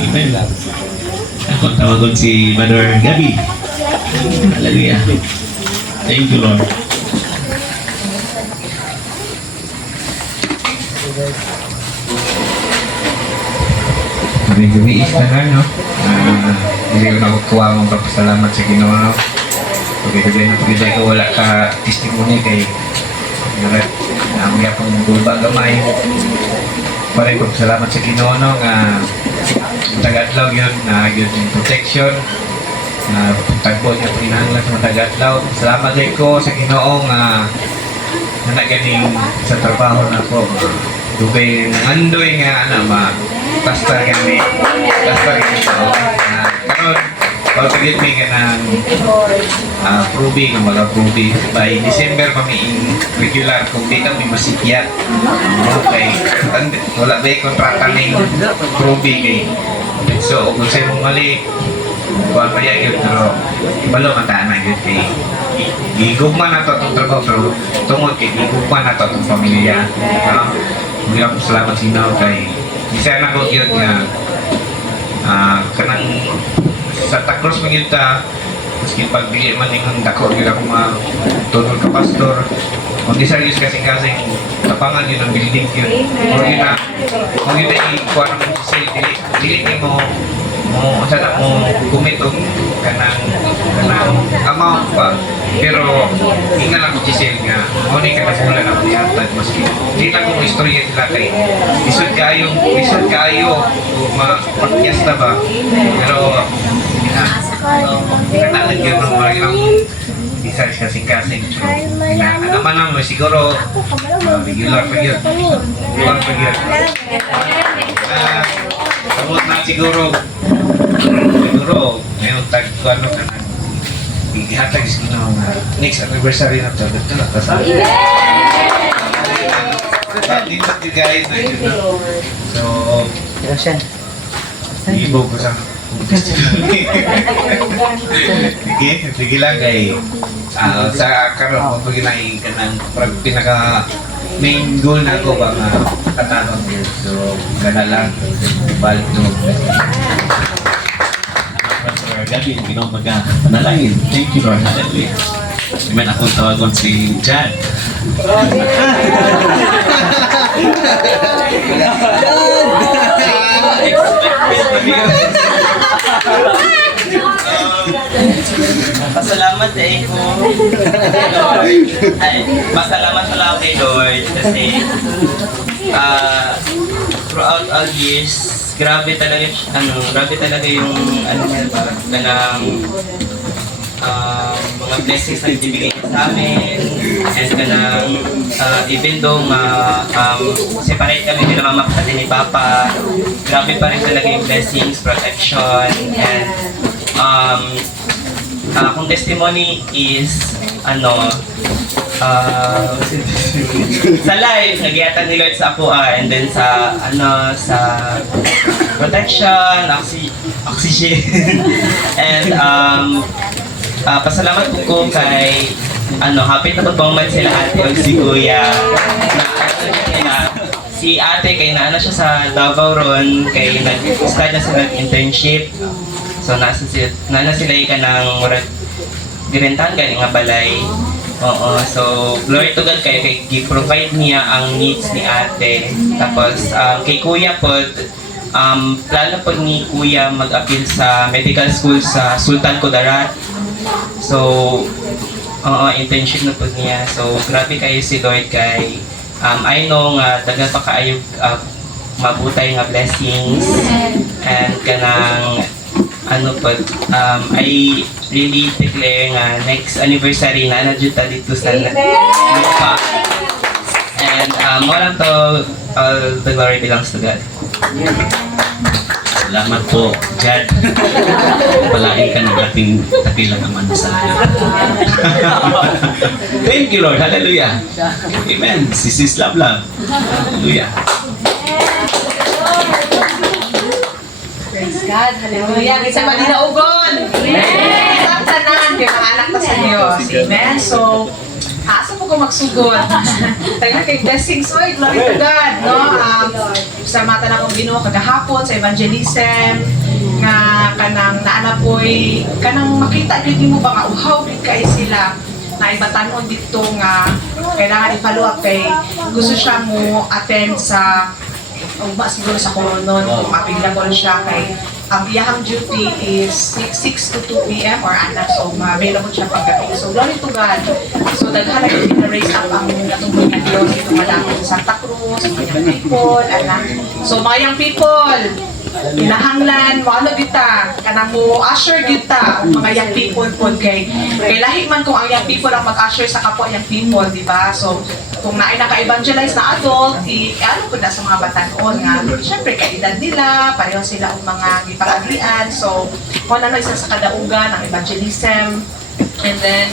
Amen. Ako tawagon si Brother Gabi. Hallelujah. Thank you, Lord. Medyo may istahan, no? Hindi ko nakukuha mong pagpasalamat sa Ginoo, no? Pagkakagay na pagkakagay ko, wala ka testimony kay narat na ang yapang gulba gamay. Paray pagpasalamat sa Ginoo, no? Nga tagadlaw yun, na yun yung protection, na tagbo niya pinahanglan sa tagadlaw. Salamat din ko sa Ginoo nga na ganing sa trabaho na ko. Dugay nangandoy nga pastor gani ko karon pagpigit mi kanang prubi nga mga prubi by December kami regular kung di kami masikyat okay wala ba kontrata ning prubi kay so kung sa'yo mong mali kuha pa yun pero balo matana yun kay gigugma na to itong trabaho pero tungod kay gigugma na to itong pamilya hindi ako salamat sinaw kay isa na ko yun nga kanang sa takros mga ta maski pagbili man yung dako yun ako matulog ka pastor kung di serious kasing-kasing tapangan yun ang building yun kung yun ay kuha naman sa sale dili mo sana mo kumitong kanang amount pa pero hindi lang ko Giselle nga muna ka nabulan ako niyatag maski hindi lang kong istorya sila kay isod kayo mapakyas na ba pero kanalan yun ng mga ilang isa kasing-kasing naman lang mo siguro regular pa yun samot na siguro ngayon ano ka na ihatag is next anniversary na ito dito na kasali hindi na tigay na yun so ibo ko sa sige lang kay sa karoon kung paginahin ka ng pinaka main goal na ako ba nga katanong yun so gana lang balik to Gabi, Ginoo magpanalangin. Thank you, Lord. Hallelujah. Amen. Akong tawagon si Jan. Pasalamat eh ko. Pasalamat pala ako kay Lord kasi throughout all years grabe talaga yung mga blessings na ibibigay niya sa amin and even though separate kami nila mama kapatid ni Papa, grabe pa rin talaga yung blessings, protection and kung testimony is sa life, nagyatan ni Lord sa ako and then sa protection, oxygen and pasalamat ko kay happy na pagpaman sila ate o si kuya na si ate kay naana siya sa Davao ron kay nag-start na sila internship so nana sila ka ng girentan gani nga balay. Oo, so glory to God kay gi-provide niya ang needs ni ate. Tapos kay kuya po, plano po ni kuya mag-appeal sa medical school sa Sultan Kudarat. So, internship na po niya. So, grabe kayo si Lord kay I know nga dagan pa kaayo mabutay nga blessings and kanang I really declare nga next anniversary na najuta dito sa lupa. And more lang to, all the glory belongs to God. Salamat po, Jad. Palain ka ng ating tapilang naman sa langit. Thank you, Lord. Hallelujah. Amen. This is love. Hallelujah. Praise God. Hallelujah. Kita malinaugon. Amen. Tanan kay mga anak na sa Diyos. Amen. So, asa po ko magsugod. Tayo kay blessings, oy, glory to God, no? Sa mata na kong Ginoo kagahapon sa evangelism, nga kanang naanapoy, kanang makita gid mo ba nga uhaw gid kay sila na ibatanon dito nga kailangan i-follow up kay gusto siya mo attend sa ugma siguro sa Coronon kung available siya kay ang iyahang duty is 6 to 2 p.m. or anak so available siya paggabi. So glory to God. So daghan na yung raise up ang atong mga Diyos ito malapit sa Santa Cruz, mga people, anak. So mga young people, hinahanglan mo ano kita kanang mo usher kita mga young people po kay lahi man kung ang young people ang mag-usher sa kapwa young people, di ba? So kung naay naka-evangelize na adult, ano po na sa mga batanon nga, syempre kaedad nila, pareho sila ang mga gipag-agrian. So, kung ano isa sa kadaugan, ang evangelism. And then,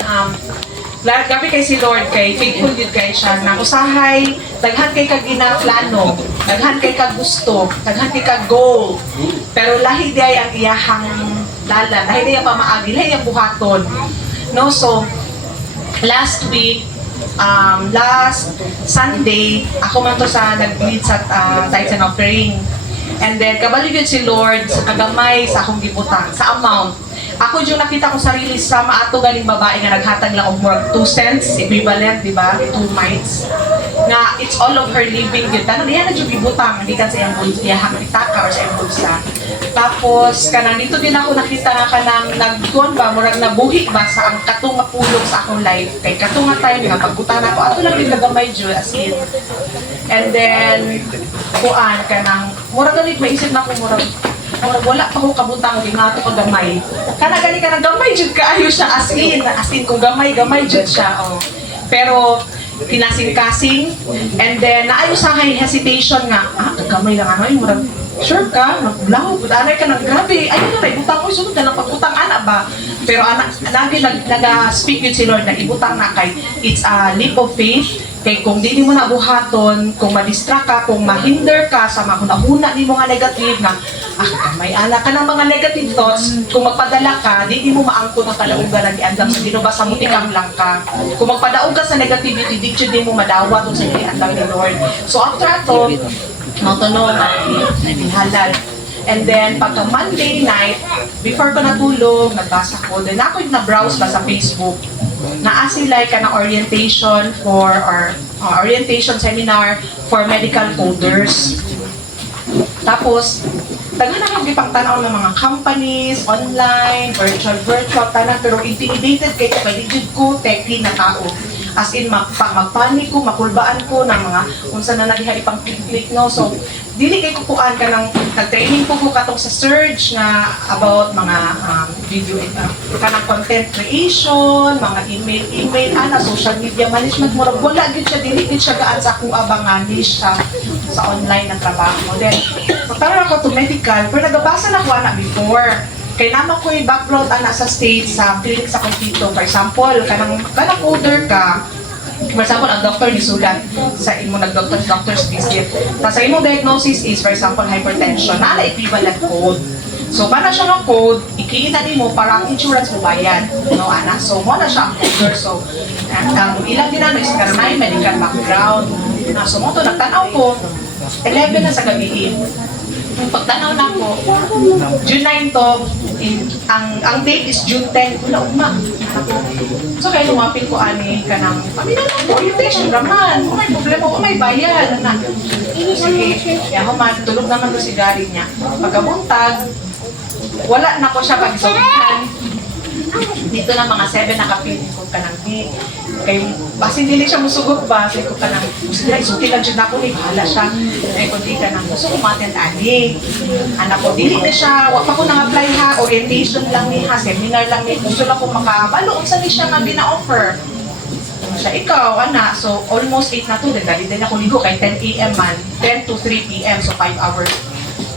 gabi kay si Lord, kay faithful yun kay siya, na usahay, daghan kay kag plano, daghan kay kag gusto, daghan kay kag goal. Pero lahi di ay ang iyahang lalan, lahi di ang pamaagi, lahi ang buhaton. No, so, last Sunday, ako man to sa nag-lead sa tithes and offering. And then, kabalik yun si Lord sa kagamay sa akong gibutang, sa amount. Ako yung nakita ko sarili sa maato galing babae nga naghatag lang of more 2 cents, equivalent, di ba? 2 mites. Nga, it's all of her living yun. Tanong niya na yung gibutang, hindi ka sa iyang bulsa, itaka or sa iyang bulsa. Tapos, kanang dito din ako nakita nga kanang nagkuhan ba, murag nabuhi ba sa ang katong mapulog sa akong life. Kay katong nga tayo nga, pagbutan ako, ato lang din nagamay dyo, as in. And then, kuan kanang, murag galit, maisip na ako, murag wala pa ko kabutang, di nga ito kagamay. Kana gani ka ng gamay, jud kaayo siya, as in, kung gamay, jud siya, oh. Pero, kinasing-kasing, and then, naayo sa akin hesitation nga, gamay lang ano, yung murag, sure ka, maglaw, anay ka ng grabe, ayun na, ibutang ko, sunod na lang pagutang, ana ba? Pero lagi nag-speak yun si Lord na ibutang na kay, it's a leap of faith, kay kung di mo nabuhaton, kung ma-distract ka, kung mahinder ka sa mahuna-huna ni mo nga negative na, may anak ka ng mga negative thoughts, kung magpadala ka, di mo maangko ng kalaugan na diandam sa Ginoo, basta mutikam lang ka. Kung magpadaog ka sa negativity, di mo madawat o sa diandam ni Lord. So after ato, mautono, halal. And then, pagka Monday night, before ko natulog, nagbasa ko, then ako yung na-browse ba sa Facebook, naasilay ka ng orientation for, or orientation seminar for medical coders. Tapos, daghan na kami pang tanaw ng mga companies, online, virtual, tanan, pero intimidated kayo, pwede ko, techie na tao. As in, magpanik ko, makulbaan ko ng mga unsa na nagiha ipang click, no? So, dili kay kukuan ka ng nag-training ko katong sa Surge nga about mga video, kanang content creation, mga email, social media management, murag wala gid siya, dili gid siya gaan sa akong abangan niche sa online na trabaho. Then, pagtara ako to medical, pero nagabasa na ko ana before. Kaya naman ko yung background ana sa States, sa clinic sa computer. For example, kanang coder ka, for example, ang doctor nisulat sa imo nag-doctor's visit. Tapos sa imong diagnosis is, for example, hypertension, na equivalent code. So, para siya ng code, ikikita mo para ang insurance mo bayad. No, ana? So, mo na siya ang coder. So, ang ilang dinano is may medical background. So, mo to, nagtanaw ko, 11 na sa gabi. Yung pagtanaw na ko, June 9 to, ang date is June 10, wala uma. So kaya lumapit ko ani ka ng, orientation naman, may problema ko, may bayad. Sige, kaya human, tulog naman ko si Gary niya. Pagkabuntag, wala na ko siya pag-isabihan. Dito na mga 7 nakapiling ko ka ng di. Kaya, basi hindi siya musugod ba? Sabi ko ka ng, isuti lang dyan ako, bahala siya. Kaya ko di ka ng, gusto ko matin ani. Anak ko, dili na siya, wag pa ko nang-apply ha, orientation lang ni ha, seminar lang ni, gusto lang ko makabalo, unsa ni siya nga bina-offer. Siya, ikaw, anak, so almost 8 na to, dali din ako ligo, kay 10 a.m. man, 10 to 3 p.m., so 5 hours.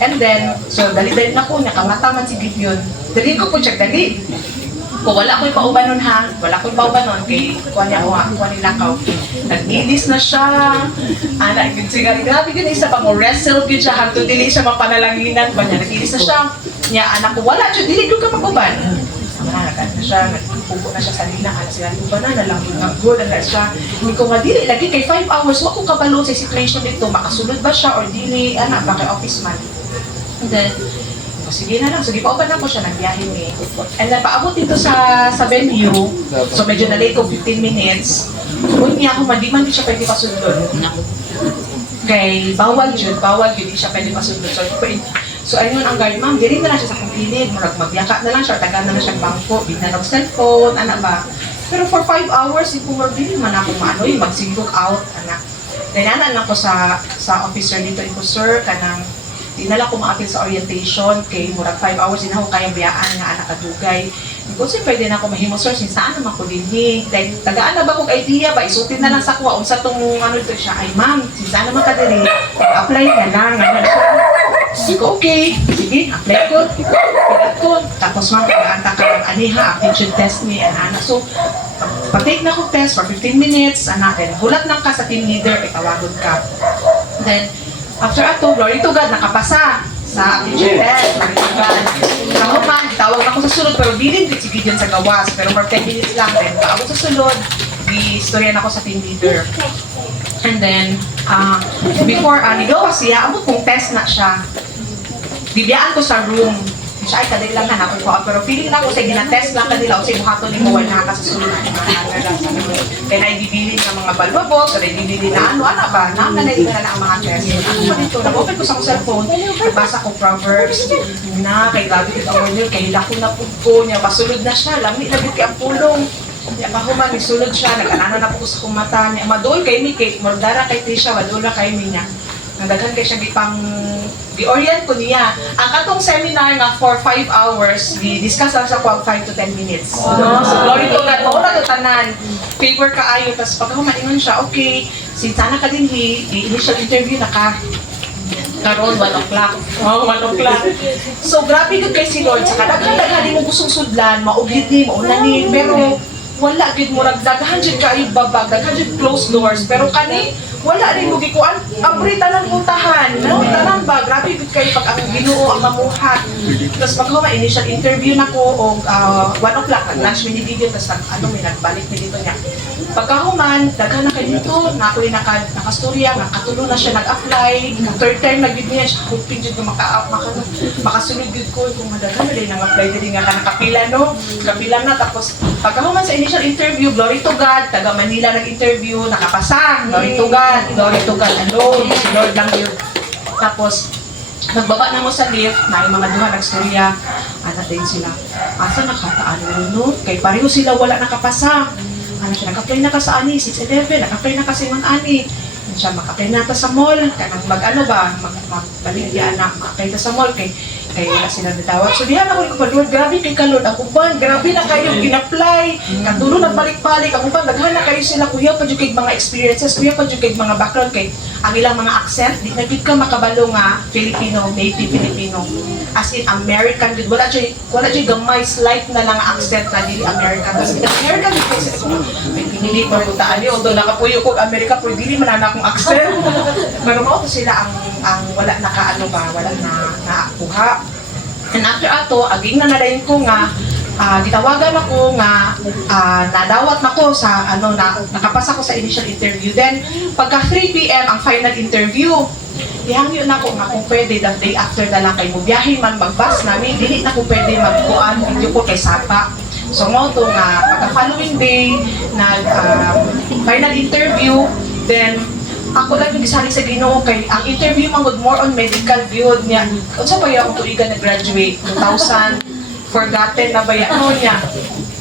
And then, so dali-dali na ko, nakamata man si Gideon. Dali ko po siya, dali. Kung wala ko'y pauban nun ha, wala ko'y pauban nun, kay kuha niya ko, kuha nila ka. Nag-ilis na siya, anak, yun siya, grabe yun, isa pang wrestle yun siya, hangtod dili siya mapanalanginan, kuha niya, nag-ilis na siya, niya, anak ko, wala siya, dili ko ka mag-uban. na siya, nagpupo na siya sa lina, ala sila lupa na, nalangin na good, ala siya. Hindi ko nga dili, lagi kay 5 hours, wako kabalo sa situation dito, makasulod ba siya or dili, anak, baka office man. And then, sige na lang, sige pauban na ko siya, nagbiyahe ni. And then, paabot dito sa venue, so medyo na-late ko 15 minutes, unya ako, di man di siya pwede pasundon. Kay bawal yun, di siya pwede pasundon. So ayun ang guard, ma'am, diri na lang siya sa kumpilid, magyaka na lang siya, taga na lang siyang bangko, di na lang cellphone, anak ba? Pero for 5 hours, kung dili man ako maano, yung mag-single out, anak. Dinanan ako sa officer dito, ito, sir, kanang, di na lang ko ma-appeal sa orientation, kay murag 5 hours, di na ako kayang biyaan nga anak kadugay. Kung sir, pwede na ako mahimo, sir, saan naman ko din, tagaan na ba kong idea ba, isutin na lang sa kuha, unsa tong ano ito siya, ay ma'am, saan naman ka dili, apply ka lang, ano siya. Sige, okay. Sige, apply ko. Pilat ko. Tapos ma'am, pag-anta ka ng aniha, aptitude test ni Ana. So, pag-take na ko test for 15 minutes, then hulat lang ka sa team leader, itawagon ka. Then, after ato, glory to God, nakapasa sa aptitude test. Glory to God. Ako man, tawag ako sa sulod, pero di rin sige dyan sa gawas. Pero for 10 minutes lang, then paabot sa sulod, di-storyan ako sa team leader. And then, before nigawa siya, abot kong test na siya. Bibiyaan ko sa room. Siya ay kadilangan ako ko. Pero feeling na ko sa ginatest lang kanila o sa buhaton ni mo wala ka sa sunod. Kaya naibibili ng mga balbabos, o naibibili na ano ba? Nakanay na ang mga test. Ako pa dito, nag-open ko sa cellphone, nagbasa ko Proverbs, na kay Gabi ito ang word, kay hila ko na po niya, masulod na siya, lamit kay ang pulong. Niya pahuman, misulod siya, nag-anana na po sa kong mata niya. Madol kay mi, kay Mordara kay Tisha, madol na kay mi niya. Nagdagan kay siya di-orient ko niya. Ang katong seminar nga for 5 hours, di-discuss lang sa 5 to 10 minutes. So, glory to God, mauna to tanan. Favor kaayo, tapos pagkahuman ingon siya, okay, since sana ka din initial interview na ka. Karon 1 o'clock. Oh, 1 o'clock. So, grabe good kay si Lord. Sa kadaghan mo gustong sudlan, mauglit ni, mauna ni, pero wala gid mo nagdaghan jud kayo babag, daghan jud closed doors, pero kani wala rin mo gikuan, abri tanan puntahan, no? Tanan ba, grabe gid kayo pag ang Ginoo ang mamuhat. Tapos pag initial interview nako og 1 o'clock, lunch mini video, tapos may nagbalik mi dito niya. Pagkahuman, daghan na kay dito, na ako nakastorya, nakatulo na siya nag-apply, third time nag-gid niya siya, hoping jud makasunod gid ko kung madaghan na din nag-apply diri nga nakapila no, kapila na. Tapos pagkahuman sa initial interview, glory to God, taga Manila nag-interview, nakapasa, glory to God alone, si Lord lang yun. Tapos nagbaba na mo sa lift, na yung mga duha nagstorya, anak din sila, asa nakataan mo no? Kay pareho sila wala nakapasa. Ano siya, nag-apply na ka sa ani, 6-11, nag-apply na ka sa Iman ani. Ano siya, mag-apply na ka sa mall, kanang mag-ano ba, mag-baligyan na, mag-apply na sa mall, kay wala sila natawag. So diyan ako ko, Lord, grabe kay ka Lord, ako ba, grabe na kayo in-apply, katulo nagbalik-balik, ako ba, daghan na kayo sila, kuya pa dyan kay mga experiences, kuya pa dyan kay mga background, kay ang ilang mga accent, di na ka makabalo nga Filipino, native Filipino, as in American, wala dyan gamay, slight na lang accent na dili American, kasi American, may pinili pa po taan yun, although nakapuyo ko Amerika, pero dili manana akong accent, pero mo sila ang wala nakaano ba, wala na nakakuha. And after ato, aging na nalayin ko nga, gitawagan ako nga, nadawat na ko sa, nakapasa ko sa initial interview. Then, pagka 3 p.m. ang final interview, ihangyo na ko nga kung pwede, the day after na lang kayo mo biyahe man, mag-bus namin, dili na ko pwede magkuhan, video ko kay Sapa. So, mo ito nga, pagka following day, final interview, then, ako lang yung gisali sa Ginoo kay ang interview mangod more on medical field niya. Unsa ba yung ako tuigan na-graduate 2000 forgotten na ba yan niya.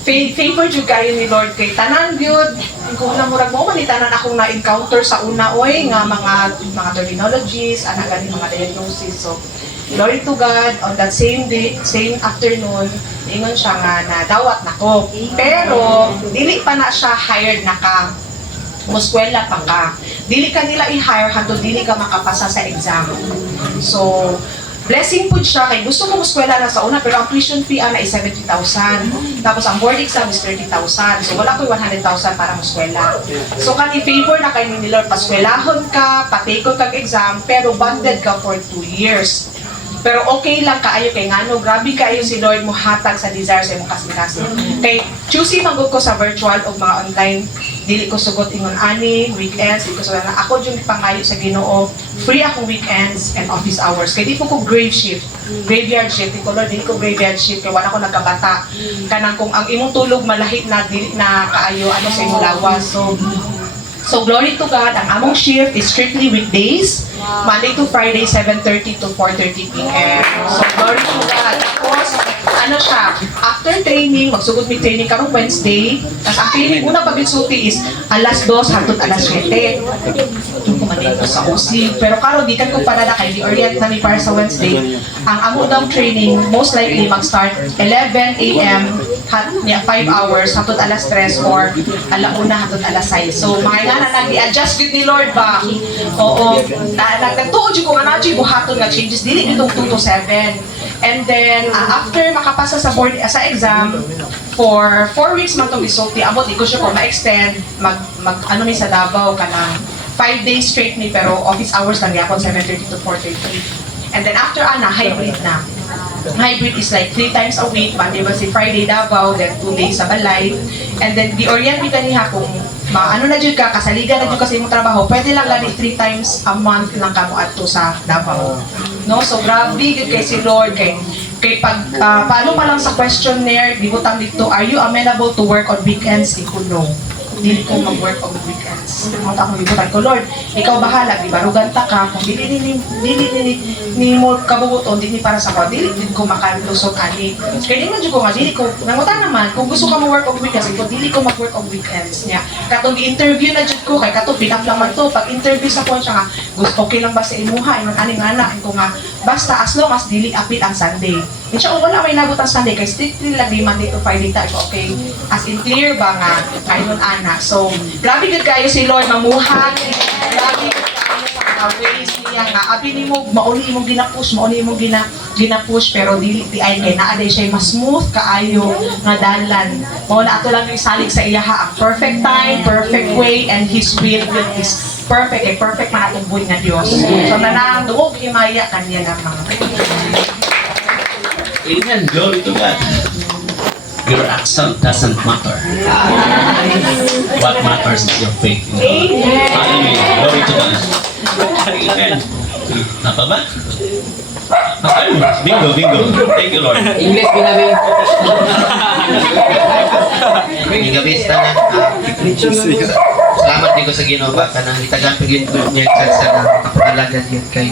Favor jud kayo ni Lord kay tanan gyud. Kung na murag mo man tanan akong na-encounter sa una oy nga mga terminologies, ana gani mga diagnosis. So glory to God, on that same day, same afternoon, ingon siya nga nadawat nako. Pero dili pa na siya hired na ka. Muskwela pa ka. Dili ka nila i-hire hangtod dili ka makapasa sa exam. So, blessing po siya kay gusto ko muskwela na sa una pero ang tuition fee ay 70,000. Tapos ang board exam is 30,000. So wala ko 100,000 para muskwela. So kani favor na kay ni Lord, paskwelahon ka, patikot kag exam pero bonded ka for 2 years. Pero okay lang kaayo kay ngano, grabe kaayo si Lord mo hatag sa desire sa imong kasing-kasing. Kay choosy manggod ko sa virtual o mga online, dili ko sugot ingon ani, weekends, dili ko sugot na ako yung pangayo sa Ginoo, free akong weekends and office hours. Kay di ko graveyard shift, di ko Lord, dili ko graveyard shift, kay wala ko nagkabata. Kanang kung ang imong tulog malahit na, dili na kaayo ano sa imong lawas. So glory to God, ang among shift is strictly weekdays, Monday to Friday, 7:30 to 4:30 p.m. So glory to God. Tapos, ano siya, after training, magsugod may training karong Wednesday, tapos ang training, unang pagitsuti is alas 2 hangtod alas 7. Ito kumanin ko sa OC. Pero karon di kan ko parada kay di-orient na mi para sa Wednesday. Ang amo daw training, most likely mag-start 11 a.m. niya 5 hours hangtod alas 3 or alauna hangtod alas 6. So mga nga na nag-adjust gud ni Lord ba? Oo. Nagtuod ko nga na buhaton nga changes dili ditong 2 to 7. And then after makapasa sa board sa exam for 4 weeks man tong isulti, amot di ko siya ko ma-extend mag ano ni sa Davao kanang 5 days straight ni pero office hours lang yapon 7:30 to 4:30. And then after hybrid na. Hybrid is like 3 times a week, Monday, Wednesday, Friday Davao, then 2 days sa Balay. And then di-orient kita niya kung ano na dyan ka, kasaligan na dyan kasi imong trabaho, pwede lang lagi 3 times a month lang ka mo adto sa Davao. No? So grabe, good kay si Lord, kay pag, paano pa lang sa questionnaire, dibutang dito, are you amenable to work on weekends? Di ko no. Dili ko mag-work on weekends. Mga akong libutan ko, Lord, ikaw bahala, di ba? Ruganta ka, kung dili ni mo kabubuton, dili para sa ko, dili ko makalusot ani. Kaya di man dyan ko nga, dili ko, nangutan naman, kung gusto ka mag-work on weekends, ikaw, dili ko mag-work on weekends niya. Katong i-interview na dyan ko, kay katong pinap lang man to, pag interview sa ko siya nga, gusto okay lang ba sa imuha, ingon ani nga na, ko nga, basta as long as dili apit ang Sunday. And siya, wala may nabot ang Sunday, kay strictly lang di Monday to Friday tayo, okay? As in clear ba nga, kayo nun ana. So, grabe good kayo si Lord, mamuhat, grabe good kayo sa mga ways niya nga, abi ni mo, mauli mong ginapush, ginapush, pero dili di ay kay naaday siya mas smooth kaayo nga dalan. Mao na ato lang yung salig sa iyaha, ang perfect time, perfect way, and His will is perfect, perfect man atong buhay nga Diyos. So, nanang duog himaya kanya lamang. Amen. Glory to God. Your accent doesn't matter. What matters is your faith in God. Hallelujah. Glory to God. Amen. Napa ba? Okay. Bingo. Thank you, Lord. English binabi. Gabista na. Salamat din ko sa Ginoo ba kanang itagan pagin niya sa kapagalagan yun kay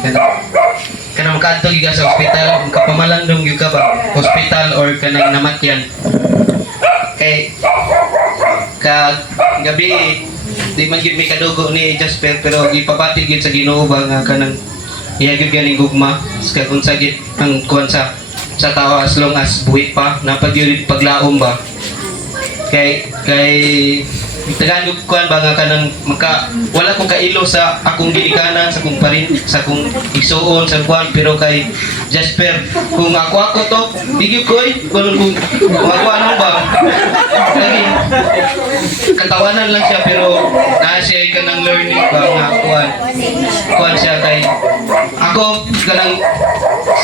kanang makadto giga sa ospital, kapamalandong gyud ka ba hospital or kanang namatyan. Kay gabi di man gyud may kadugo ni Jasper pero ipabatid gyud sa Ginoo ba nga kanang iya gyud ganing gugma sa kung sa gid ang kuan sa tawa as long as buhit pa napagyud paglaom ba kay tagaan yung kuan ba nga kanang wala kong kailo sa akong ginikanan sa kong parin sa kong igsuon sa kuan pero kay Jasper kung ako to bigyo koy kung ako ano ba lagi katawanan lang siya pero naa siya kanang learning ba nga kuan siya kay ako kanang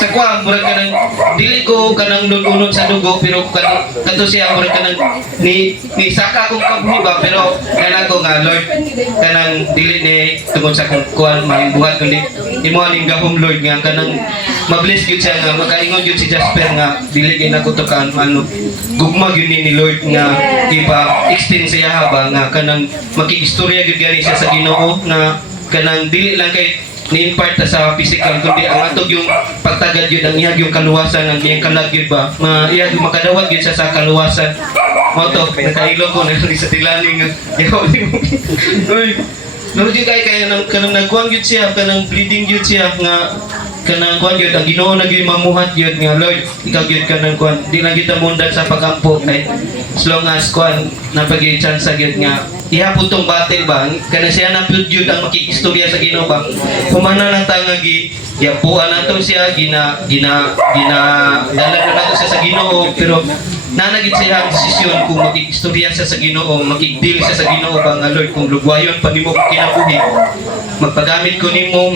sa kuan murag kanang dili ko kanang nununod sa dugo pero kanto siya murag kanang ni saka akong kabuhi ba pero kana ko nga Lord kanang dili ni tungod sa kung kuan mahibuhat kundi imo aning gahom Lord nga kanang mabless gyud siya nga makaingon gyud si Jasper nga dili gyud nako to kan ano gugma gyud ni Lord nga ipa-extend siya ba nga kanang makikistorya gyud gani siya sa Ginoo nga kanang dili lang kay ni-impart sa physical kundi ang atog yung pagtagad yun ang iyag yung kaluwasan ang iyang kalag yun ba iyag yung makadawag yun siya sa kaluwasan mo to nakailo ko na sa tilaning yaw ni mo uy Lord yun kaya kanang nagkuhan yun siya kanang bleeding yun siya nga kanang kuhan yun ang Ginoo na yun mamuhat yun nga Lord ikaw yun kanang kuhan di na kita mundan sa pagampo kay as long as kuhan napag-i chance yun nga ihapon tong battle ba kana siya na pud yun ang makikistorya sa Ginoo ba humana lang tangagi yapuan nato siya gina dala na nato siya sa Ginoo pero nanagit siya ang desisyon kung makikistorya siya sa Ginoo, makigdil siya sa Ginoo ba nga Lord kung lugwayon pa nimo kinabuhi. Magpagamit ko nimo,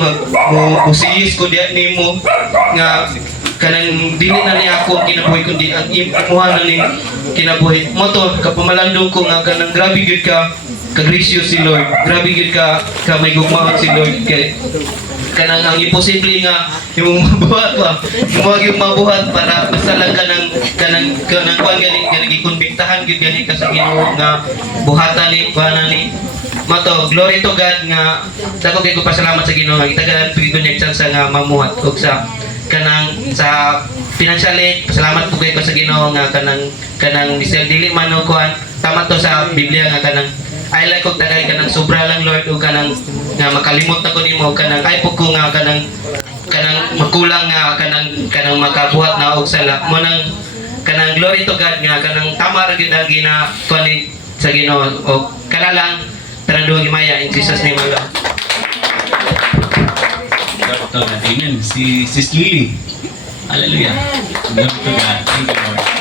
usiyis ko diha nimo nga kanang dili na niya ako ang kinabuhi kundi ang imuha na ni kinabuhi. Moto kapamalandong ko nga kanang grabe gyud ka kagrisyo si Lord. Grabe gyud ka may gugmaon si Lord kay kanang ang imposible nga imong mabuhat ba imong yung mabuhat para basta lang kanang kuan gani gikonbiktahan gyud gani ka sa Ginoo nga buhatan ni kuan ni mato glory to God nga dako kay ko pasalamat sa Ginoo nga gitagalan pigid ko niya chance nga mamuhat og sa kanang sa financially pasalamat ko kay ko sa Ginoo nga kanang misal dili man og kuan tama to sa Biblia nga kanang ay like kog tagay kanang sobra lang Lord ug kanang nga makalimot na ko nimo kanang ay pug ko nga kanang makulang nga kanang makabuhat na og sala mo nang kanang glory to God nga kanang tama ra gyud ang ginakuan ni sa Ginoo og kana lang tanang duha gimaya in Jesus name Allah. Dr. Amen. Si Sis Lily. Hallelujah. Glory to God. Thank you, Lord.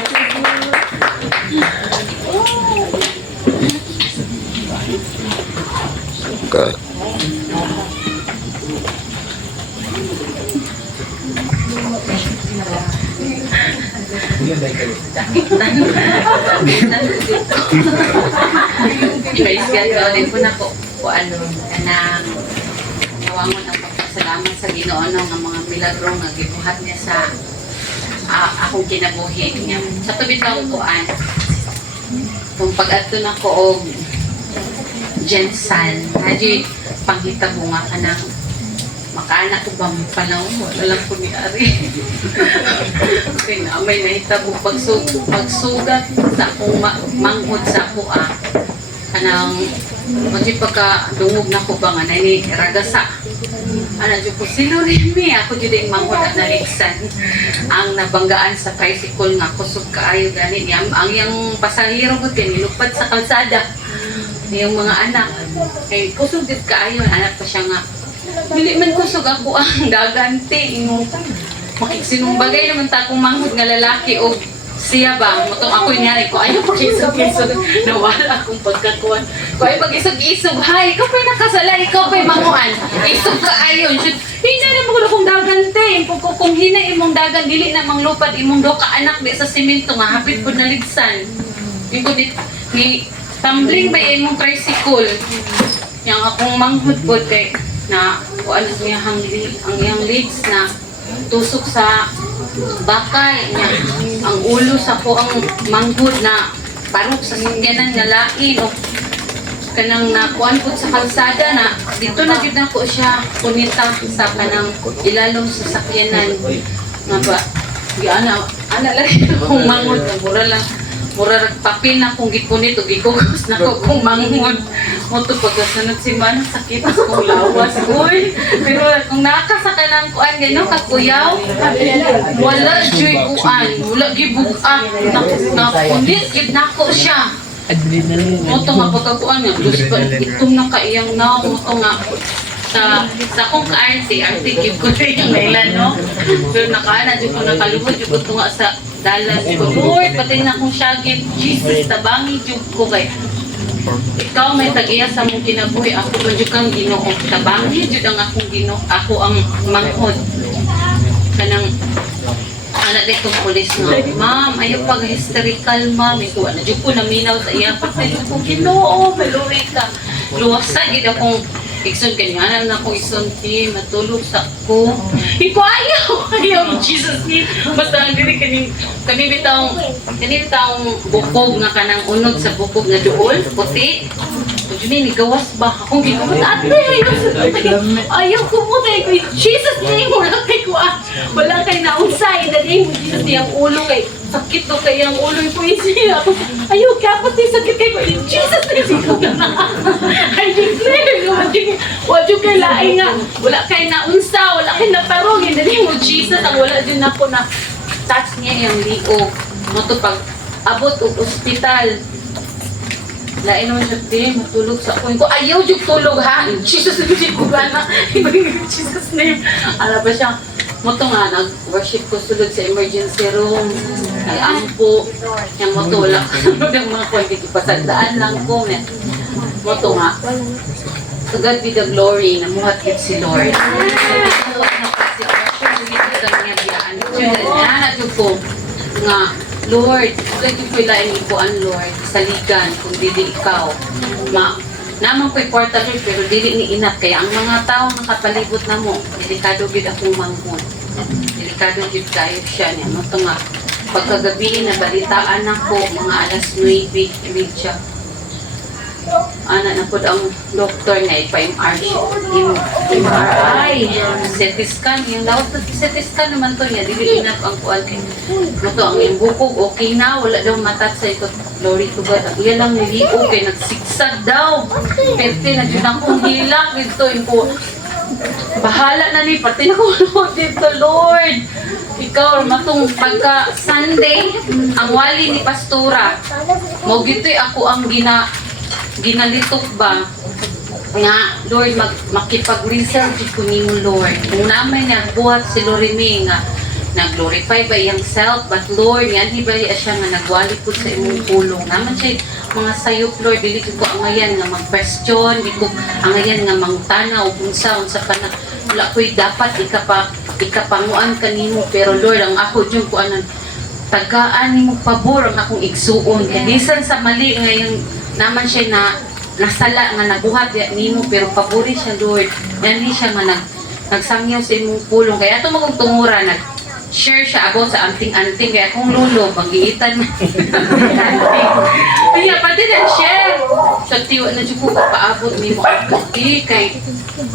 Praise God, gawin ko na po ano, na nawangon ang pagpasalamat sa Ginoo ng mga milagro nga gibuhat niya sa akong kinabuhi niya. Sa tubig taong kuan, kung pag-ato na ko og Jensan, hadyo panghitabo nga ka ng makaanak ko ba may panahon mo? Alam ko ni Ari. Okay na, may nahitabo pagsugat sa akong manghod sa ako kanang hindi pagka-dungog na ko ba nga ni ragasa. Ano dyan po, sino rin ako dyan yung manghod at naliksan ang nabanggaan sa tricycle nga kusog kaayo ganit niya. Ang yung pasahero ko din, nilupad sa kalsada. Yung mga anak, kay kusog din kaayo, anak pa siya nga. Dili man kusog ako ang daganti. Makikisinumbagay naman ta akong manghod nga lalaki o siya ba? Mutong ako niya ko ayaw pag-isog-isog. Nawala akong pagkakuan. Ko ayaw pag-isog-isog. Hay, ikaw pa'y nakasala, ikaw pa'y manguan. Isog ka ayon. Hinay na mo kung dagante. Kung hinay imong dagan, dili na mang lupad imong do ka anak di sa simento nga hapit po naligsan. Yung ko ni tumbling ba imong tricycle. Yang akong manghod po kay na kuan niya ang iyang leads na tusok sa bakay niya ang ulo sa ko ang manghod na parok sa sakyanan nga lain o kanang nakuan po sa kalsada na dito na gid nako siya kunita sa kanang ilalom sa sakyanan nga ba giana ana lang kung manghod mura papel na kung gikunit o gikugos na ko kung manghod mo to pagkasunod si man sakit akong lawas uy pero kung nakasaka ng kuan gano kakuyaw wala joy kuan wala gibug-an na kunit gid nako siya mo to nga pagkakuan nga gusto itom na kaiyang na mo to nga sa akong ka-arte gib ko rin yung nailan no pero nakaana dyan ko nakaluhod dyan ko nga sa dalan ko Lord pati na akong syagit Jesus tabangi dyan ko kay ikaw may tag-iya sa mong kinabuhi ako ba dyan kang Ginoo tabangi dyan ang akong Ginoo ako ang manghod kanang anak dito pulis nga ma'am ayaw pag hysterical ma'am ito na dyan ko naminaw sa iya pati ko Ginoo maluwi ka luwasa gid akong ikson ganyan na akong isunti matulog sa ko iko ayaw Jesus ni basta ang dili kani bitawng bukog nga kanang unod sa bukog nga duol puti Juni, gawas ba? Akong ginamot, ate, ayaw ko mo tayo ko. Jesus, name mo lang kay ko wala kay naunsay. The name mo, Jesus, niyang ulo kay. Sakit to kay ang ulo yung poesya. Ayaw, kaya pati sakit kay ko. Jesus, name na. I declare, wala kay laing nga. Wala kay naunsa, wala kay natarong. The name mo, Jesus, ang wala din ako na touch niya yung liog. Mato pag abot o ospital. Lain naman siya, di, matulog sa ako. Ayaw yung tulog ha. Jesus name, ko gana. Jesus name. Alam ba siya, Moto nga, nag-worship ko sulod sa emergency room. Nag-ampo. Yung moto, wala ka sunod ang mga kwento. Pasagdaan lang ko. Moto nga. To God be the glory. Namuhat yun si Lord. Nga, Lord, lagi ko ilain ipuan, Lord, saligan, kung dili ikaw. Naman ko'y portal, Lord, pero dili ni inat. Kaya ang mga tao nakapalibot na mo, delikado gid akong manghon. Delikado gid kayo siya niya. Ito nga, pagkagabi na balitaan ako, mga alas 9:30. Ana na po ang doktor na ipa-MR siya. MRI, CT scan. Yung lawat na CT scan naman to niya. Dili inat ang kuwan. Ito ang yung bukog, okay na. Wala daw matat sa ito. Glory to God. Ang iyan lang niliog kay nagsigsag daw. Pwede na dyan akong hilak dito. Yung po, bahala na ni. Pati na ko dito, Lord. Ikaw, matong pagka Sunday, ang wali ni Pastora. Mo gito'y ako ang ginalitok ba nga Lord makipag-research ko nimo Lord kung naman niya buhat si Lorime nga nag-glorify ba iyang self but Lord yan hiba siya nga nagwali po sa imong pulong naman siya mga sayop Lord dili ko angayan nga mag-question di ko angayan nga mangtanaw kung sa pa na wala ko'y dapat ikapanguan kanimo pero Lord ang ako dyan ko anan tagaan nimo pabor ang akong igsuon kaya bisan sa mali ngayon naman siya na nasala nga nabuhat nimo pero pabori siya Lord. Yan siya nga nagsangyaw sa imong pulong. Kaya ito magong tungura share siya about sa anting-anting kaya kung lulo magiitan man. Kaya pati din share. Sa tiwa na dyan ko paabot nimo anting kay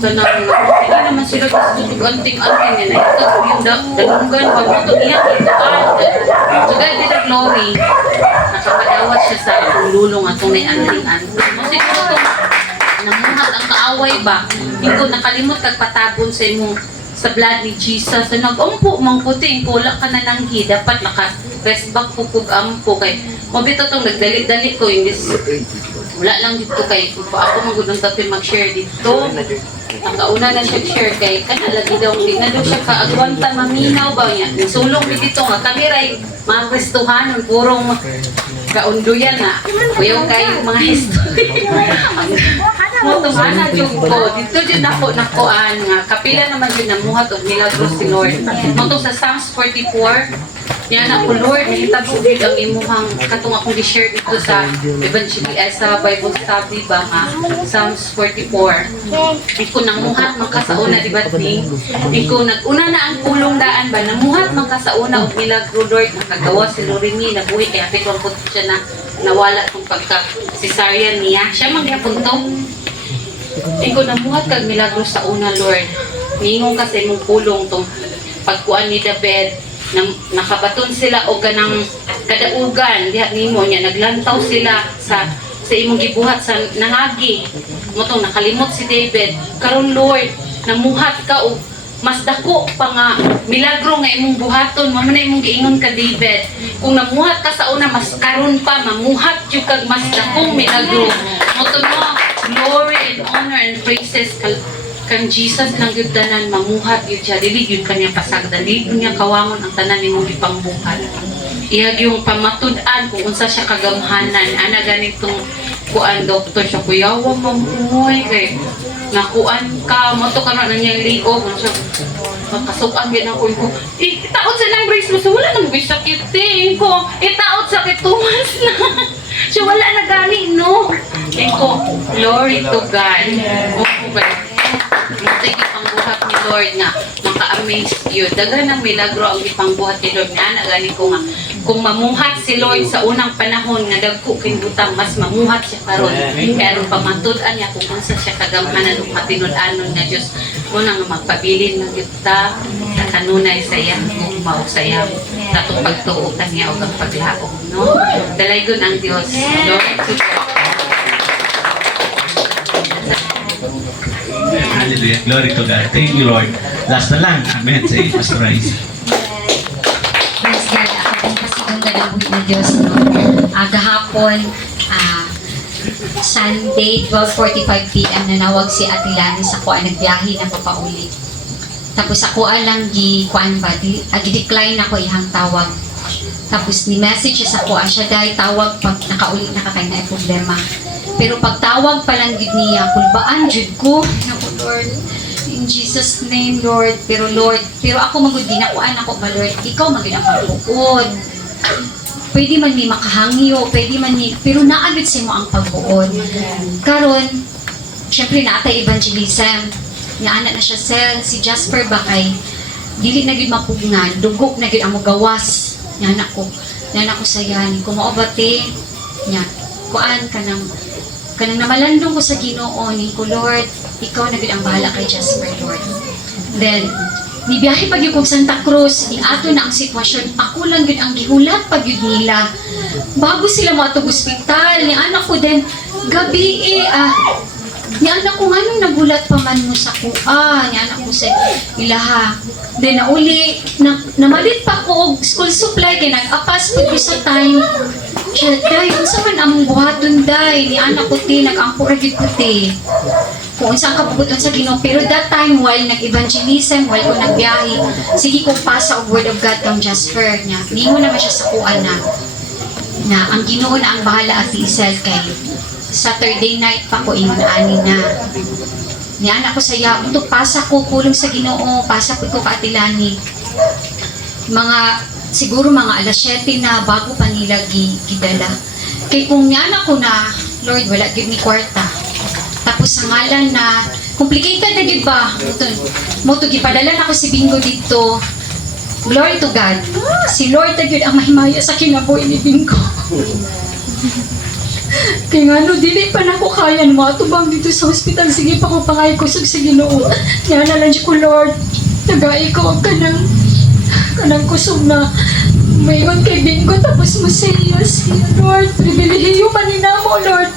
tanang hindi naman sila kasi anting-anting na ito yung dalunggan pag ito iyak so God be the glory nakapadawat siya sa akong lulong atong may anting-anting kasi ito namuhat ang kaaway ba hindi ko nakalimot kagpatabon sa imong sa blood ni Jesus so nag-umpo mangputing kulak ka na nanghi dapat naka-rest back pupug-ampo kay mabito itong nagdali-dali ko yung wala lang dito kay ako magudong tapi mag-share dito nakauna na siya share kay kanalagi daw hindi na daw siya kaagwanta maminaw ba niya sulong dito nga kami ray mga kwestuhanon purong kaunduyan na kuyaw kayo mga history mutungana yung ko dito dyan ako nakuan nga kapila naman din namuhat o milagros si Lord mutong sa Psalms 44 yan ako Lord hitabo din ang imuhang katong akong i-share dito sa sa Bible study ba nga Psalms 44 iko namuhat makasauna diba ting iko naguna na ang pulong daan ba namuhat makasauna og milagro Lord nakagawa si Lorimi nabuhi kaya pitong po siya na nawala kung pagka cesarean niya siya magyapon to iko namuhat kag milagro sa una Lord ningong kasi mong pulong tong pagkuan ni David nakabaton sila o ganang kadaugan diha nimo niya naglantaw sila sa imong gibuhat sa nangagi motong nakalimot si David karon Lord namuhat ka og mas dako pa nga milagro nga imong buhaton mao man imong giingon ka David kung namuhat ka sa una mas karon pa mamuhat jud kag mas dakong milagro motong mo glory and honor and praises kan Jesus lang gyud tanan mamuhat gyud siya dili gyud kanya pasagdan dili niya kawangon ang tanan nimong ipangbuhat iya yung pamatud-an kung unsa siya kagamhanan ana ganitong kuan doktor siya kuyawa mamuhay kay nakuan ka mo to karon niya liog so makasukan gyud ako ko itaot sa nang brace mo so wala nang sakit ko itaot sa kitumas na so wala na gani no ko glory to God okay sige pangbuhat ni Lord nga maka-amaze yun daghan ng milagro ang ipangbuhat ni Lord nga gani ko nga kung mamuhat si Lord sa unang panahon nga dagko king butang mas mamuhat siya karon pero pamatud-an niya kung unsa siya kagamhanan ug matinud-anon nga Dios mo nga magpabilin ng yuta sa kanunay sa iyang mao sa iyang sa atong pagtuotan niya ug ang paglaom no dalaygon ang Dios Lord to God. Hallelujah. Glory to God. Thank you, Lord. Last na lang. Amen. Say, Pastor Rice. Praise God. Ako din kasi kung ganabuhin na Diyos, no? Gahapon, Sunday, 12:45 p.m. nanawag si Ate Lani sa kuha nagbiyahe na papauli. Tapos ako alang kuan ba, decline ako ihang tawag. Tapos ni message siya sa ako, siya dahil tawag pag nakaulit na kay na problema. Pero pag tawag pa lang gid niya, kulbaan jud ko. Naku Lord, in Jesus name Lord. Pero ako magud din ako ba Lord, ikaw magid ang pagbuod. Pwede man ni makahangyo, pwede man ni, pero naabot sa mo ang pagbuod. Karon, syempre naatay evangelism. Anak na siya si Jasper ba kay dili na gid mapugnan, dugok na gid ang gawas. Anak ko sa yan, kung maobate nya kuan kanang namalandong ko sa Ginoo ni ko Lord, ikaw na gid ang bahala kay Jasper Lord. Then nibiyahe pag yung Santa Cruz, ato na ang sitwasyon, ako lang gid ang gihulat pag yun nila. Bago sila matog ospital, ni anak ko din, gabi ni anak ko nga nung nagulat pa man mo sa kuha, ni anak ko sa ilaha. Then nauli, namalit pa ko og school supply, kaya nag-apas ko sa time. Siya, day, kung saan man ang buhaton, day, ni anak ko ti, nag-ampuragid ko ti. Kung saan ka puguton sa Ginoo. Pero that time, while nag-evangelism, while ko nagbiyahe, sige kong pasa og word of God from Jasper niya. Ningo naman siya sa kuan na ang Ginoo na ang bahala at Isel kay Saturday night pa ko ingon ani na. Ni anak ko saya, ito pasa ko pulong sa Ginoo, pasa ko kaatilani. Siguro mga alas 7 na bago pa nila gidala. Kay kung ni anak ko na, Lord, wala gid ni kwarta. Tapos sa ngalan na, complicated na gid ba? Moto gipadala na ko si Bingo dito. Glory to God. Si Lord na gid ang mahimaya sa kinabuhi ni Bingo. Kaya nga no, dili pa na ko kaya na matubang dito sa hospital. Sige pa ko pangay ko sa Ginoo. Kaya na lang ko Lord, nag-ai ko kanang kusog na mayroon kay Bingo tapos masayas. Lord, pribilehiyo manina mo Lord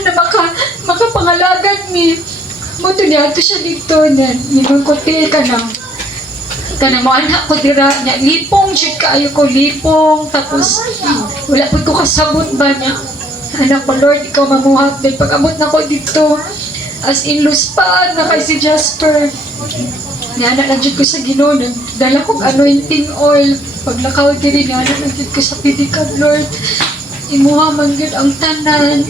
na makapangalagan ni mo to niya to siya dito na ninungkote kanang mo anak ko dira niya lipong jud kaayo ko lipong tapos wala pud ko kasabot ba niya. Anak ko, Lord, ikaw mamuhat. Dahil pag-abot na ko dito, as in luspa na kay si Jasper. Niyanak lang dyan ko sa Ginoo. Dala kong anointing oil. Pag nakawag ka rin, niyanak lang dyan ko sa pidikan, Lord. Imuha man yun ang tanan.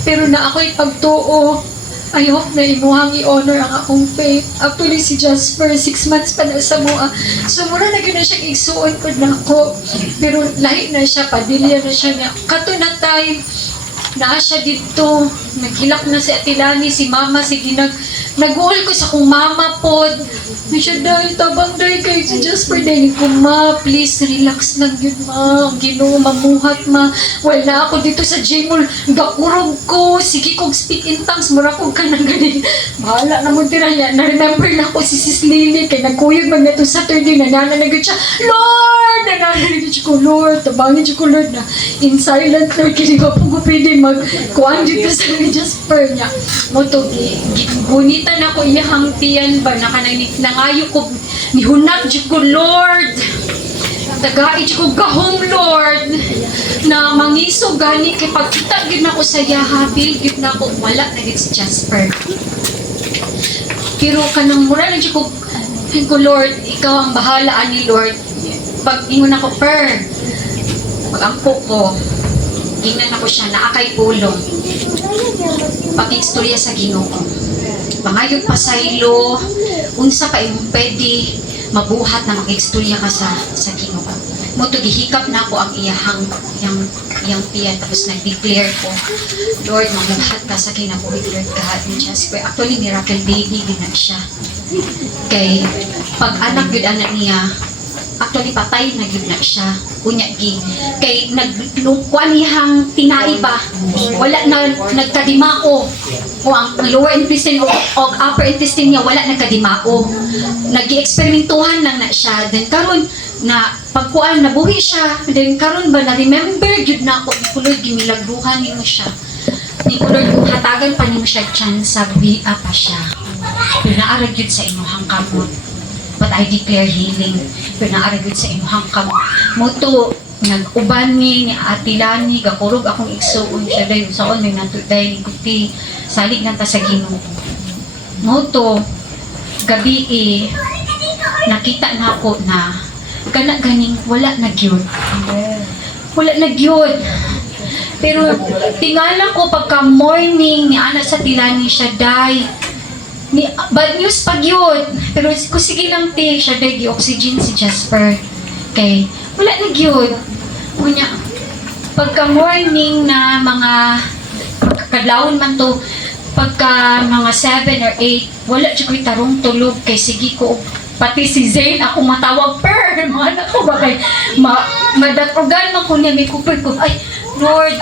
Pero na ako'y pagtuo. I hope na imuhang i-honor ang akong faith. Actually, si Jasper, 6 months pa na sa mua. So, mura na gano'n siyang igsuon ko na ako. Pero lahi na siya, padilya na siya niya. Kato na time, naa siya dito. Naghilak na si Atilani, si Mama, nag-uol ko sa kong mama pod. May siya dahil, tabang dahil kayo si Jasper dahil ko, ma, please, relax lang yun, ma. Ginoo, mamuhat, ma. Wala ako dito sa Jimol. Gakurog ko. Sige kong speak in tongues. Mura kong kanang galing. Bahala na mo tira niya. Na-remember na ako si Sis Lily. Kaya nagkuyog mag na itong Saturday. Nananagod siya. Lord! Nananagod siya ko, Lord. Tabangin siya ko, Lord, na in silent, Lord. Kaya ko po pwede mag-kuhan dito sa Jasper niya. Moto, gunitan ako iyahang tiyan ba? Nangayo ko, nihunat dyan ko, Lord. Tagait ko gahom, Lord. Na mangiso gani, kay pagkita gid na ko sa yahabil, gid na ko, wala na gid si Jasper. Pero kanang mura na dyan ko, Lord, ikaw ang bahala ani, Lord. Pag ingon ako, pag ampo ko, tingnan ako siya, naakay pulong. Pag-istorya sa Ginoo. Pangayog pasaylo, unsa pa imong pwede mabuhat na mag-istorya ka sa Ginoo. Moto gihikap na ako ang iyang tiyan, tapos nag-declare ko, Lord, maglahat ka sa kinabuhi, Lord, God ni Jasper. Actually, miracle baby din na siya. Kay pag anak yun anak niya, actually patay na gid na siya unya gi kay naglukuan niyang tinai ba wala na nagkadimao o ang lower intestine o upper intestine niya wala nagkadimao nagi-eksperimentuhan lang na siya then karon na pagkuan nabuhi siya then karon ba na remember gid na ako ni kulod gimilagruhan nimo siya ni kulod kung hatagan pa nimo siya chance sa buhi pa siya pinaarag gid sa imuhang kamot. But I declare healing. Pero naaragod sa imuhang kamot. Moto, nag-uban ni Atilani, gakurog akong igsuon siya dahil saon may natuday ni kuti. Salig lang ta sa Ginoo. Moto, gabi nakita na ako na kana ganing wala na gyud. Wala na gyud. Pero tingala ko pagka morning ni ana sa tilani siya day. Ni bad news pag yun. Pero kung sige lang ti siya day gi-oxygen si Jasper. Okay. Wala na gyud. Kunya pagka morning na mga kadlawon man to pagka mga 7 or 8 wala siya ko'y tarong tulog kay sige ko pati si Zane ako matawag per mga anak ko ba kay madatugan man ko niya may kupay ko ay Lord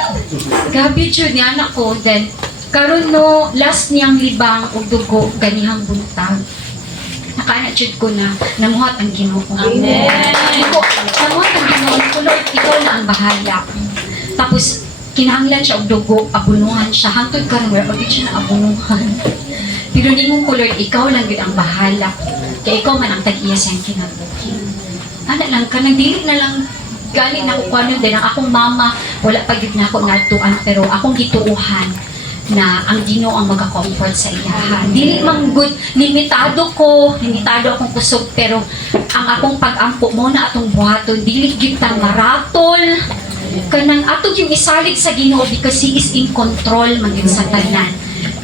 gabi jud ni anak ko then karon no last niyang libang ug dugo ganihang buntag nakana jud ko na namuhat ang Ginoo. Amen. Namuhat ang Ginoo ko Lord ikaw na ang bahala. Tapos kinahanglan siya og dugo, abunuhan siya. Hangtod karon wala pa gid siya na abunuhan. Pero ningon ko Lord, ikaw lang gid ang bahala. Kaya ikaw man ang tag-iya siyang kinabuhi. Ana lang ka dili na lang gali na ko kuno din ang akong mama, wala pa gid na ako natuan pero akong gituuhan na ang Ginoo ang maga-comfort sa iyahan. Dili man good limitado akong kusog pero ang akong pag-ampo mo na atong buhaton dili gid ta maratol kanang ato yung isalig sa Ginoo because He is in control maging sa tanan.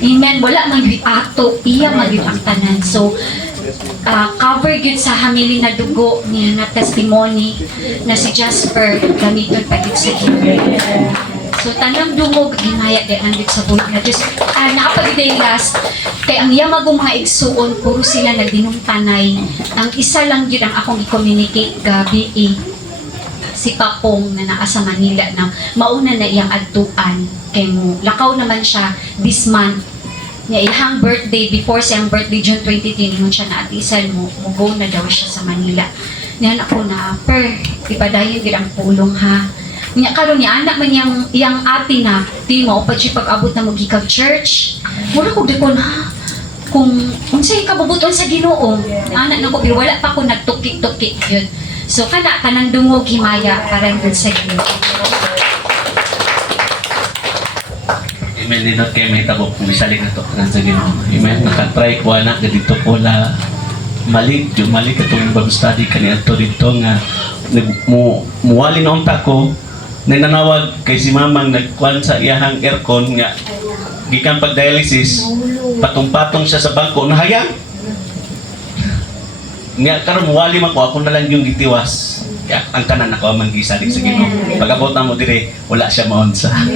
Amen. Wala man yung ato, iya maging ang tanan. So, cover yun sa hamili na dugo niya na testimony na si Jasper gamiton pa yun sa Ginoo. So, tanang dungog, ginaya din ang sa buhay na Diyos. Nakapag-delas, kaya ang yamagong mga igsuon, puro sila nagdinungtanay. Ang isa lang yun ang akong i-communicate gabi si Papong na naa sa Manila na mauna na iyang adtuan kay mo lakaw naman siya this month niya iyang birthday before siyang birthday June 23 nung siya naatisan mo go na daw siya sa Manila niyan ako na per ipadayon gid ang pulong ha niya karon ni anak man iyang ate na di mo pa siya pag-abot na mo gikag church wala ko dikon ha kung unsay kabubuton sa Ginoo anak nako pero wala pa ko nagtukik-tukik yun. So, kanang dungog himaya para doon sa Ginoo. Amen. Ninot kayo may tabok kung isalig na to sa Ginoo. Amen. Nakatry ko anak na dito ko na malik itong Bible study kanina to dito nga muwali na unta ko nananawag kay si mamang nagkuhan sa iyahang aircon nga gikan pag-dialysis patong-patong siya sa bangko nahayang nga karon muwali man ko ako na lang yung gitiwas kaya ang tanan ako man gisalig sa Ginoo pag-abot na mo dire wala siya maunsa sa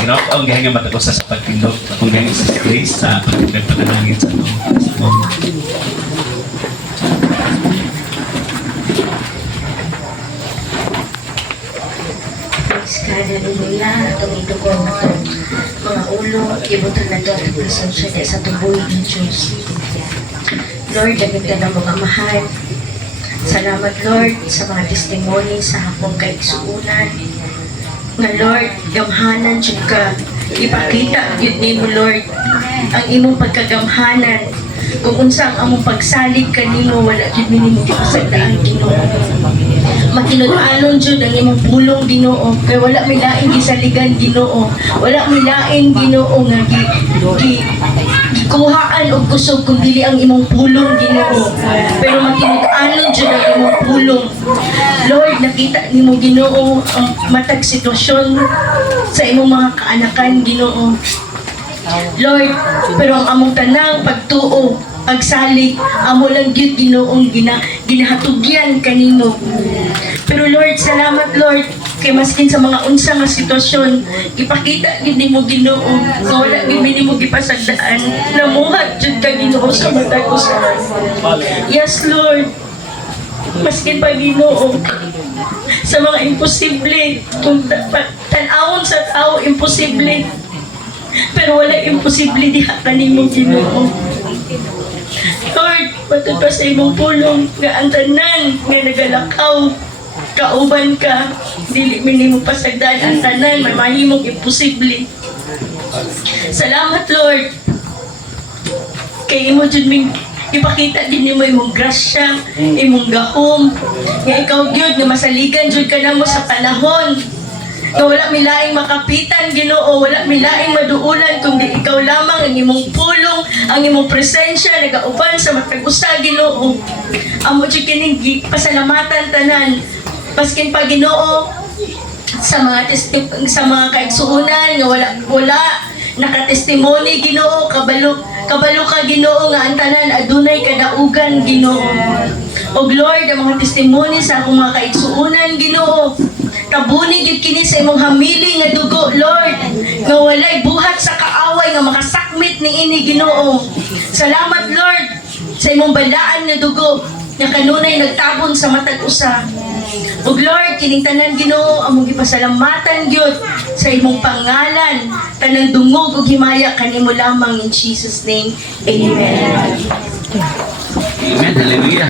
Ginoo ang gihinga mata ko sa pagtindog akong ganing sa grace sa pagpanalangin sa Ginoo. Hallelujah, tumitugon na ito. Mga ulo, ibutan na ito at presensya na sa tubuhin ng Diyos. Lord, damit ka na mga mahal. Salamat, Lord, sa mga testimony sa hapong kaigsuunan. Nga, Lord, gamhanan siya ka. Ipakita, yun din mo, Lord, ang imong pagkagamhanan. Kung unsang among pagsalig kanino, wala yun minimo sa daan, Ginoo. Matinod-alon jud ang imong pulong Ginoo kay wala may lain gisaligan Ginoo wala may lain Ginoo nga gikuhaan og kusog kung dili ang imong pulong Ginoo pero matinod-alon jud ang imong pulong Lord nakita nimo Ginoo ang matag sitwasyon sa imong mga kaanakan Ginoo Lord pero ang among tanang pagtuo pagsalig amo lang gyud Ginoong ginahatugyan kanino pero Lord salamat Lord kay maskin sa mga unsa nga sitwasyon ipakita gid nimo Ginoo nga wala gid nimo gipasagdaan namuhat jud ka Ginoo sa matag usa yes Lord maskin pa Ginoo sa mga imposible kung tan-awon sa tao imposible pero wala imposible diha kanimo Ginoo Lord, patod pa sa imong pulong nga ang tanan nga nagalakaw kauban ka dili minimo pasagdan ang tanan may mahimong imposible salamat Lord kay imo jud ming ipakita din nimo imong grasya imong gahom nga ikaw gyud nga masaligan jud ka namo sa panahon nga wala milaing makapitan Ginoo, wala milaing maduulan kundi ikaw lamang ang imong pulong, ang imong presensya nagauban sa matag usa Ginoo. Amo jud kining pasalamatan tanan paskin pa Ginoo sa mga kaigsuonan nga wala nakatestimony Ginoo, kabalo ka Ginoo nga ang tanan adunay kadaugan Ginoo. Og Lord, ang mga testimony sa akong mga kaigsuonan Ginoo, tabuni gid kini sa imong hamili nga dugo Lord, nga walay buhat sa kaaway nga makasakmit niini Ginoo. Salamat Lord sa imong balaan nga dugo nga kanunay nagtabon sa matag usa. Ug Lord, kining tanan Ginoo, among gipasalamatan gyud sa imong pangalan, tanang dungog ug himaya kanimo lamang in Jesus name. Amen. Amen. Hallelujah.